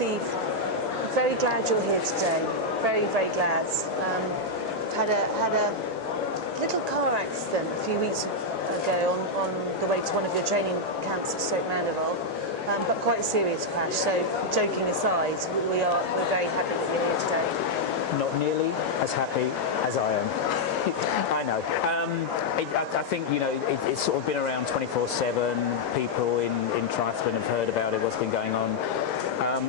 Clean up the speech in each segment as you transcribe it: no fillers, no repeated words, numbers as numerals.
Steve, very glad you're here today. Very, very glad. Had a little car accident a few weeks ago on the way to one of your training camps at Stoke Mandeville, but quite a serious crash. So, joking aside, we're very happy that you're here today. Not nearly as happy as I am. I know. I think, you know, it's sort of been around 24/7. People in triathlon have heard about it, what's been going on.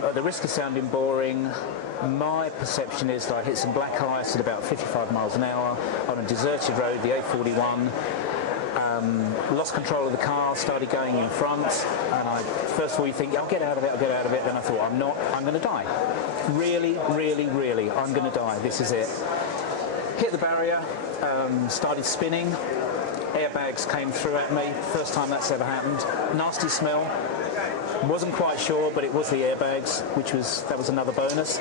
At the risk of sounding boring, my perception is that I hit some black ice at about 55 miles an hour on a deserted road, the A41. Lost control of the car, started going in front, and first of all you think, I'll get out of it, then I thought, I'm not, I'm going to die. Really, really, really, I'm going to die, this is it. Hit the barrier, started spinning, airbags came through at me, first time that's ever happened. Nasty smell, wasn't quite sure, but it was the airbags, that was another bonus.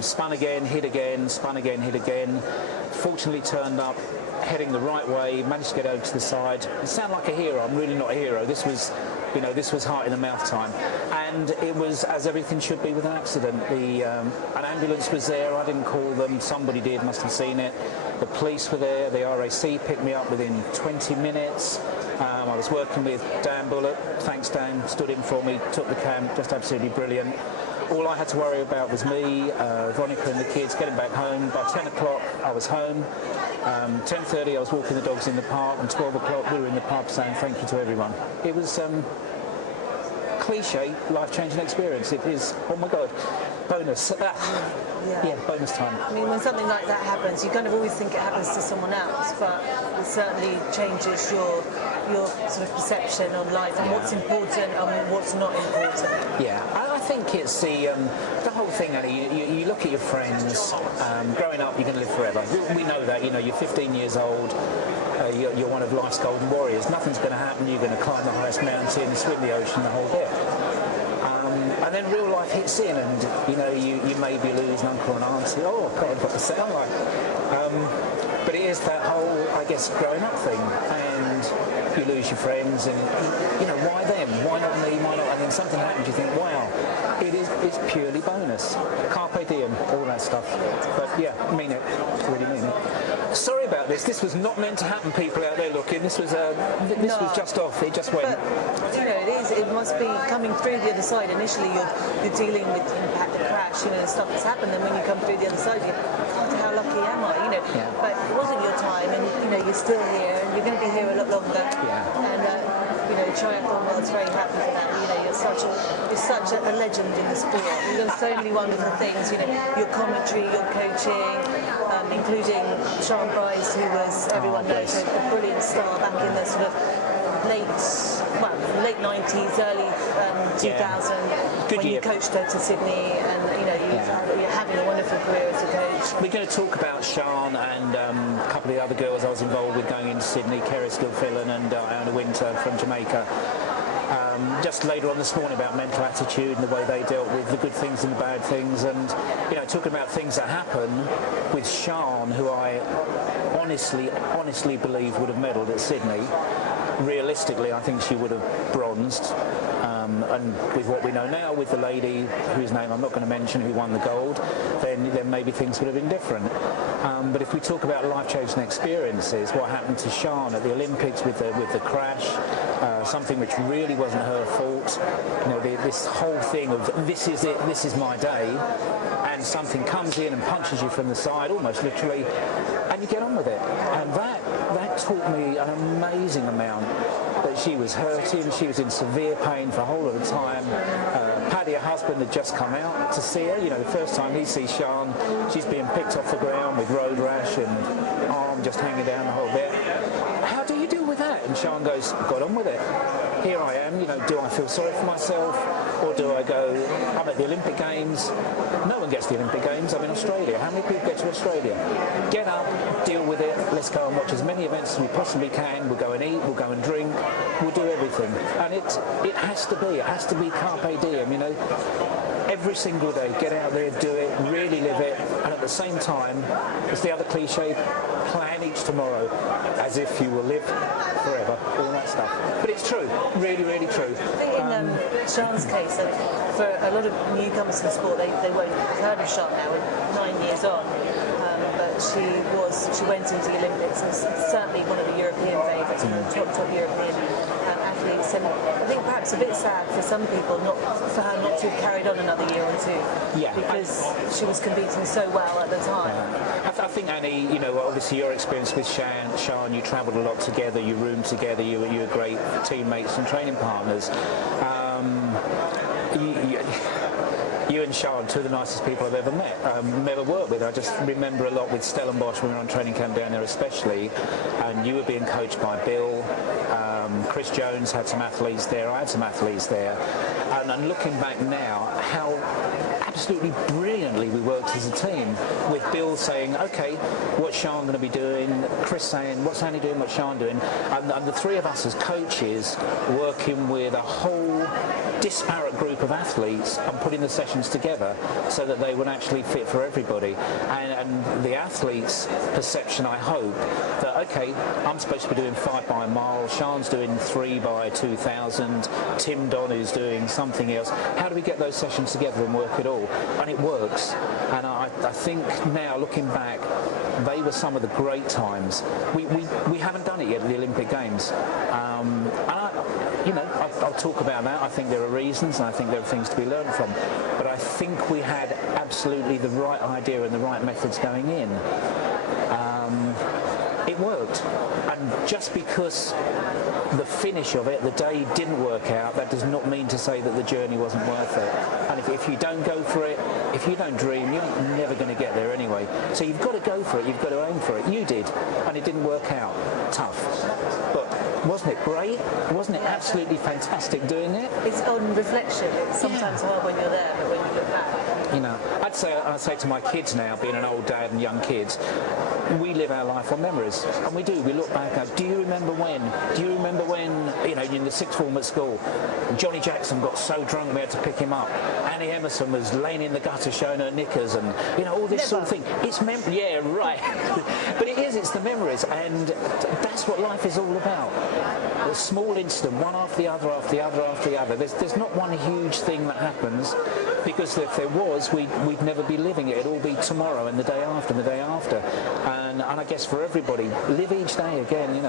Spun again, hit again, spun again, hit again. Fortunately turned up, heading the right way, managed to get over to the side. I sound like a hero, I'm really not a hero. This was, you know, this was heart in the mouth time. And it was as everything should be with an accident. An ambulance was there, I didn't call them, somebody did, must have seen it. The police were there, the RAC picked me up within 20 minutes. I was working with Dan Bullock, thanks Dan, stood in for me, took the camp, just absolutely brilliant. All I had to worry about was me, Veronica and the kids getting back home. By 10 o'clock I was home. 10:30 I was walking the dogs in the park, and 12 o'clock we were in the pub saying thank you to everyone. It was cliche, life-changing experience. It is, oh my God, bonus. Yeah, bonus time. I mean, when something like that happens, you kind of always think it happens to someone else, but it certainly changes your sort of perception on life and what's important and what's not important. Yeah, I think it's the whole thing, Annie, you look at your friends, growing up you're going to live forever. We know that, you know, you're 15 years old, you're one of life's golden warriors. Nothing's going to happen, you're going to climb the highest mountain, swim the ocean, the whole bit. And then real life hits in, and you know you maybe lose an uncle and auntie. Oh God, what does it sound like? But it is that whole, I guess, growing up thing, and you lose your friends, and you know, why them? Why not me? Why not? And then something happens, you think, wow, it's purely bonus. Carpe diem, all that stuff. But yeah, mean it, really mean it. Sorry about this. This was not meant to happen. People out there looking. This was just off. It just went. But, you know, it must be coming through the other side. Initially, you're dealing with the impact, the crash, you know, the stuff that's happened. Then when you come through the other side, you go, God, how lucky am I? You know. Yeah. But it wasn't your time, and you know, you're still here, and you're going to be here a lot longer. Yeah. And you know, triathlon world's very happy for that. You know, you're such a legend in the sport. You've done so many wonderful things. You know, your commentary, your coaching, including Sean Bryce, who was, everyone knows, a brilliant star back in the sort of late 90s, early 2000, when you coached her to Sydney, and you know, you're having a wonderful career as a coach. We're going to talk about Sean and a couple of the other girls I was involved with going into Sydney, Kerry Skilfillan and Iona Winter from Jamaica. Just later on this morning about mental attitude and the way they dealt with the good things and the bad things, and you know, talking about things that happen with Sean, who I honestly believe would have medalled at Sydney. Realistically, I think she would have bronzed. And with what we know now, with the lady whose name I'm not going to mention, who won the gold, then maybe things would have been different. But if we talk about life-changing experiences, what happened to Sean at the Olympics with the crash, something which really wasn't her fault, you know, this whole thing of this is it, this is my day, and something comes in and punches you from the side, almost literally, and you get on with it. And that taught me an amazing amount. That she was hurting, she was in severe pain for a whole lot of time. Paddy, her husband, had just come out to see her. You know, the first time he sees Sean, she's being picked off the ground with road rash and arm just hanging down the whole bit. How do you deal with that? And Sean goes, got on with it. Here I am, you know, do I feel sorry for myself? Or do I go, I'm at the Olympic Games. No one gets the Olympic Games. I'm in Australia. How many people get to Australia? Get up, deal with it. Let's go and watch as many events as we possibly can. We'll go and eat, we'll go and drink, we'll do everything. And it has to be carpe diem, you know. Every single day, get out there, do it, really live it, and at the same time, it's the other cliche, plan each tomorrow as if you will live forever. tougher, all that stuff. But it's true, really, really true. I think in Sian's case, for a lot of newcomers to the sport, they won't have heard of Sian now, 9 years on. But she went into the Olympics and certainly one of the European favourites, one of the top European athletes. And I think perhaps a bit sad for some people for her not to have carried on another year or two. Yeah. Because she was competing so well at the time. I think, Annie, obviously your experience with Sian, you travelled a lot together, you roomed together, you were great teammates and training partners. You and Sian, two of the nicest people I've ever met, ever worked with. I just remember a lot with Stellenbosch when we were on training camp down there especially, and you were being coached by Bill. Chris Jones had some athletes there, I had some athletes there, and looking back now, how absolutely brilliantly we worked as a team, with Bill saying, okay, what's Sian going to be doing, Chris saying, what's Annie doing, what's Sian doing, and the three of us as coaches working with a whole disparate group of athletes and putting the sessions together so that they would actually fit for everybody. And the athletes' perception, I hope, that, okay, I'm supposed to be doing 5 by a mile, Sian's doing 3 by 2,000, Tim Donnu's doing something else. How do we get those sessions together and work it all? And it works. And I think now, looking back, they were some of the great times. We haven't done it yet at the Olympic Games. I'll talk about that. I think there are reasons and I think there are things to be learned from. But I think we had absolutely the right idea and the right methods going in. It worked. And just because the finish of it, the day didn't work out, that does not mean to say that the journey wasn't worth it. And if you don't go for it, if you don't dream, you're never going to get there anyway. So you've got to go for it, you've got to aim for it. You did, and it didn't work out. Tough. But wasn't it great? Wasn't it absolutely fantastic doing it? It's on reflection. It's sometimes hard when you're there, but when you look back. I'd say to my kids now, being an old dad and young kids, we live our life on memories, and we do. We look back at, do you remember when, in the sixth form at school, Johnny Jackson got so drunk we had to pick him up. Annie Emerson was laying in the gutter showing her knickers, and, all this sort of thing. It's yeah, right. But it's the memories, and that's what life is all about. A small incident, one after the other, after the other, after the other. There's not one huge thing that happens, because if there was, we'd never be living it. It'd all be tomorrow and the day after and the day after. And I guess for everybody, live each day again,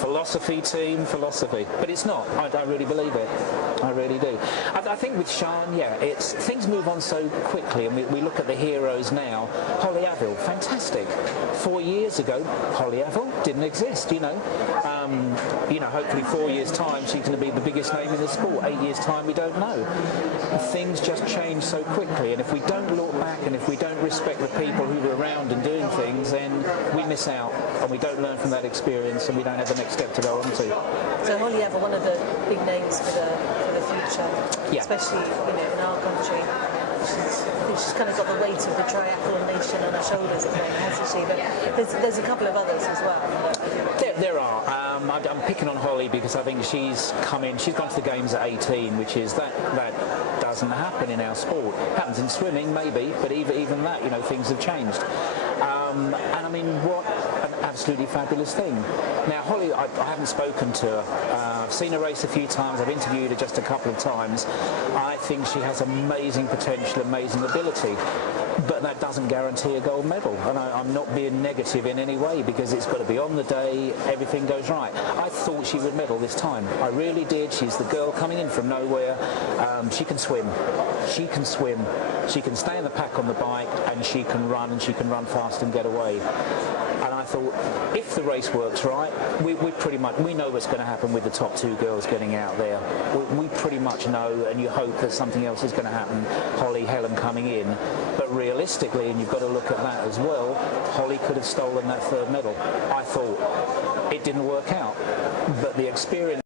Philosophy, team, philosophy. But it's not. I really believe it. I really do. I think with Sian, things move on so quickly, and we look at the heroes now. Holly Avil, fantastic. 4 years ago, Holly Avil didn't exist, hopefully 4 years' time she's going to be the biggest name in the sport. 8 years' time, we don't know. Things just change so quickly, and if we don't look back and if we don't respect the people who were around and doing things, then we miss out and we don't learn from that experience, and we don't have the next step to go on to. So Holly Avil, one of the big names for the future, especially in our country. I think she's kind of got the weight of the triathlon nation on her shoulders at the moment, hasn't she? But there's a couple of others as well. There are. I'm picking on Holly because I think she's gone to the games at 18, which is that doesn't happen in our sport. Happens in swimming maybe, but even that, things have changed. And I mean, what an absolutely fabulous thing. Now Holly, I haven't spoken to her. I've seen her race a few times. I've interviewed her just a couple of times. I think she has amazing potential, amazing ability. But that doesn't guarantee a gold medal. And I'm not being negative in any way, because it's got to be on the day, everything goes right. I thought she would medal this time. I really did. She's the girl coming in from nowhere. She can swim. She can swim. She can stay in the pack on the bike, and she can run fast and get away. And I thought, if the race works right, we know what's going to happen with the top two girls getting out there. We pretty much know, and you hope that something else is going to happen. Holly, Helen coming in. But realistically, and you've got to look at that as well, Holly could have stolen that third medal. I thought it didn't work out, but the experience